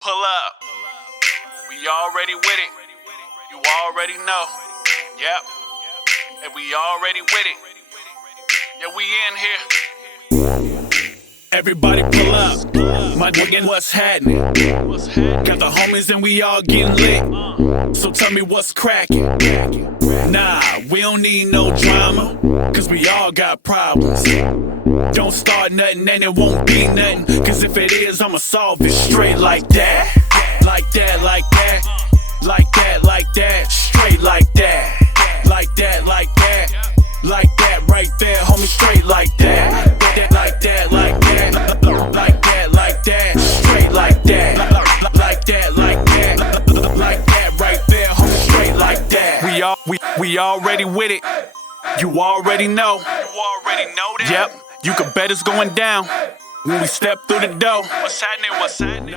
Pull up. We already with it. You already know. Yep. And we already with it. Yeah, we in here. Everybody pull up. My nigga, what's happening? Got the homies and we all getting lit. So tell me what's cracking. Nah, we don't need no drama, cause we all got problems. Don't start nothing and it won't be nothing, cause if it is, I'ma solve it straight like that. Like that, like that. Like that, like that. Straight like that. Like that, like that. Like that right there, homie, straight like that. Like that, like that. Like that, like that. Straight like that. Like that, like that. Like that right there, homie, straight like that. We already with it. You already know. You already know that. Yep, you can bet it's going down when we step through the door. What's happening? What's happening?